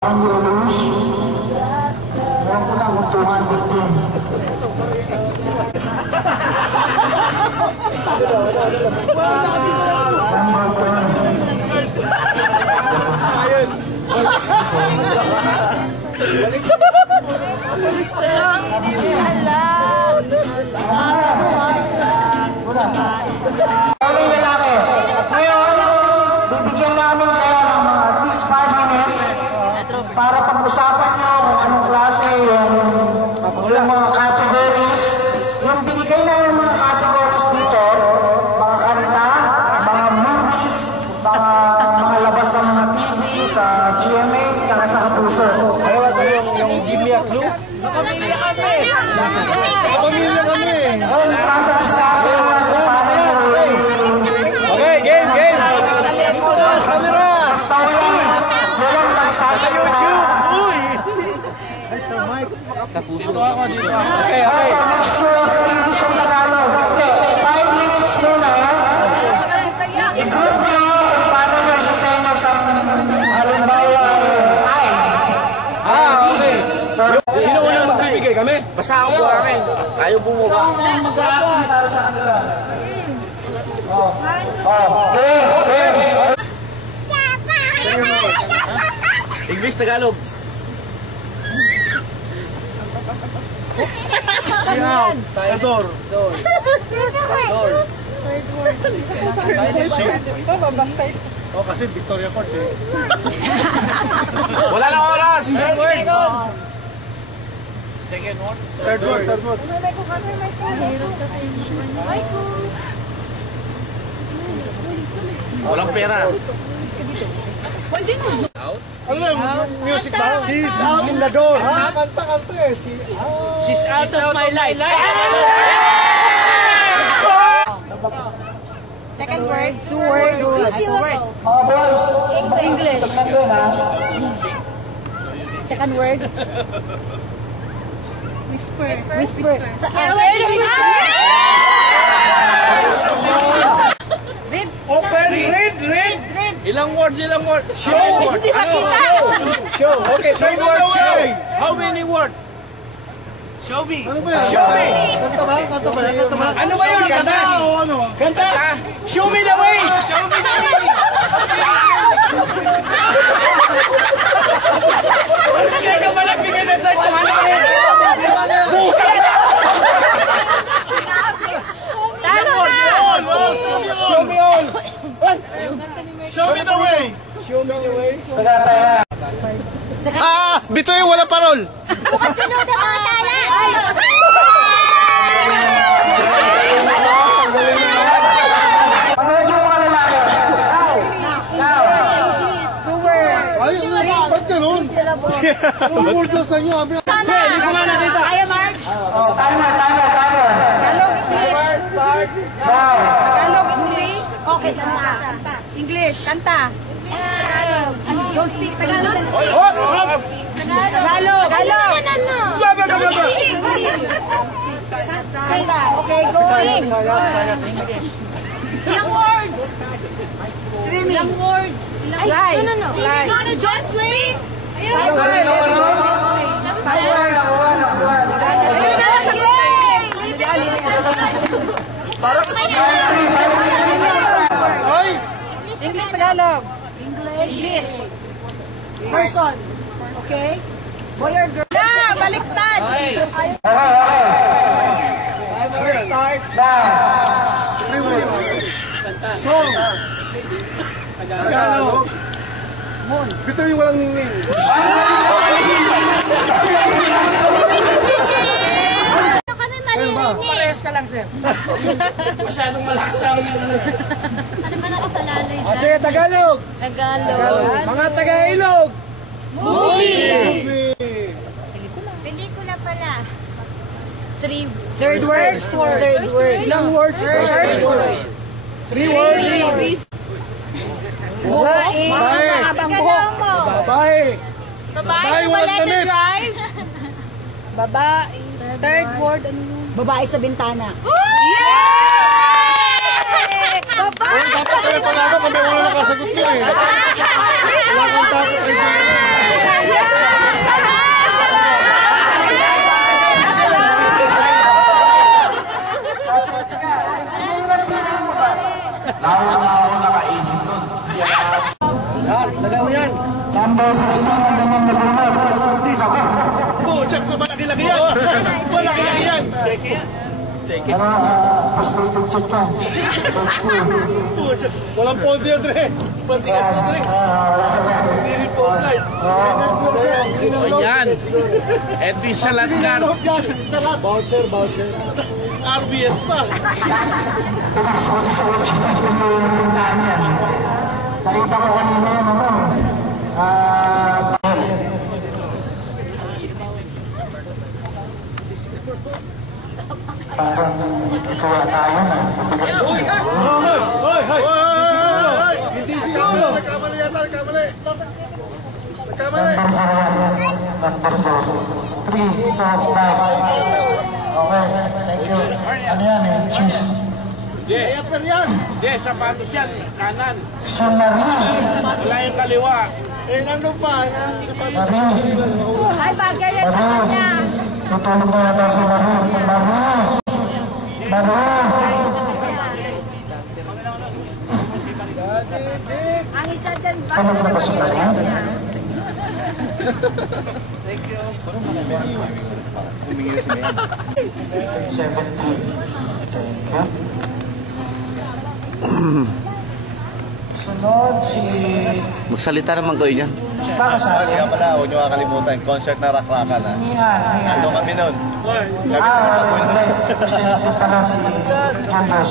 Ang Euros, meron ko lang kung 200 yun. Ayos! Uling lalaki. Ngayon, bibigyan namin kayo ng mga at least 5 minutes para pag-usapan nyo kung anong klase yung mga categories. Yung binigay na yung mga categories dito, mga kanta, mga movies, mga labas ng mga TV, sa GMA, tsaka sa Kapuso. Ayaw ito yung give me a clue? Nakapamilya kami! Nakapamilya kami! Ngayon, nasa diskarte naman kung paano yung Okay, game! Dito na, camera! basta walang Sa YouTube! Uy! Dito ako. Okay. Next English ang Tagalog. Okay, 5 minutes muna. I-group nyo kung paano nyo isasena sa halimbawa ay. Okay. Sino unang magbibigay? Kami? Basta ako po kami. Ayaw bumuka. Para sa kanila. Okay. English, Tagalog. Siyaw. Ador. Oh, kasi Victoria Court eh. Wala na oras! Third word. Walang pera. Ano yung music ba? She's out in the door. Kanta eh. She's out of my life. Second word, 2 words. Mga boys, English. nandun ha. Second word. Whisper. Read. Ilang word? Show. Hindi makita. Show. Okay, 3 words. Show. How many words? Show me. Show me. Kanta ba? Ano ba yun? Kanta? Show me the way. Hindi ka ba nagbigay na sa kung ano yun? Busa kita! Show me all. Show me the way. Bito yung walang parol. Sunod ang mga tala. Panood yung mga lalaki. Now. 2 words. Ba't ganun? Ang word lang sa inyo. Kaya, Marge? Timer. Tagalog, English. Now. Tagalog, English. Okay, kanta. English, kanta. Don't speak Tagalog. Tagalog. Kanta. Okay, going. Ilang words? Swimming. Ilang words? Fly. No. Fly. Don't sleep. 5 words. English, Tagalog. English. Person. Okay? Boy or girl? Baliktad. Okay. Start. Song. Tagalog. Bito yung walang ningning. Kami malilinis. Parehas ka lang, sir. Masyadong malakas ang... Ano ba nakasalalay? Sige, Tagalog. Mga Taga-Ilog. Movie. Pelikula pala. Third word. Ilang words? First word. 3 words. Babae. Mahabang buhok. Babae. Babae sa Balete Drive. Babae. Third word. Babae sa bintana. Babae! Dapat kami panalo kami wala nakasagot nyo eh. Wala kang takot. kanya ako naka-agent doon. Lagay mo yan. Number 16 ang ganyan na bunod. Puchak sa malaki-laki yan. Malaki-laki yan. Check it. Check it. Frustrated check yan. Puchak. Walang pondo yan, Dre. Partigas mo, Dre. Hindi rin po light. Ayan. Eto yung salat nga. Voucher. RBS pa. Nakita ko kanina yan, ano? Parang ikaw tayo na. Hoy! Hindi siya. Nagkamali yata, nagkamali. Number 4. 3, 4, 5. Okay, thank you. Ano yan eh? Cheese. Hindi, sapatos yan. Kanan. Si Marie. Wala yung kaliwa. Nandun pa. Marie. Ay, bagay yan sa kanya. Tutulog na yata si Marie. Marie. Ang isa dyan ba? Tulog na ba si Marie? Thank you. 17. Thank you. Sunod si... Magsalita naman kayo niyan. Si Pakasas. Kaya pala, huwag niyo kakalimutan. Concert na rakrakan ha. Niyan. Ano kami nun? Kami nakita po yun. Presente pala si Jambos.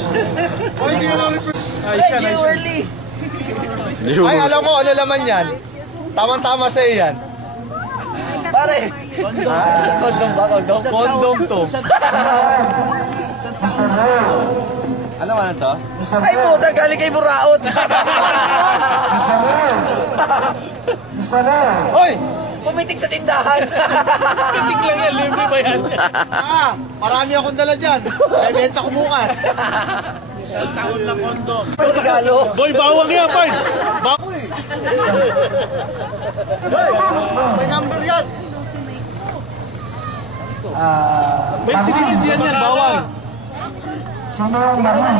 Ay, alam mo, ano naman yan? Tamang-tama sa yan. Pare! Ha? Kondom ba? Kondom? Kondom to. Mr. Ray. Ano man to? Mr. Ray. galing kay Buraot! Mr. Ray. Mr. Ray. Hoy! Pumitik sa tindahan. Pitik lang yan, libre ba yan? Marami akong dala dyan. May benta ko bukas. Taon na kondo. Regalo. Boy, bawang yan, Pards. Bako eh. May number yan. May sinisindihan yan, bawang. Sino ang naman?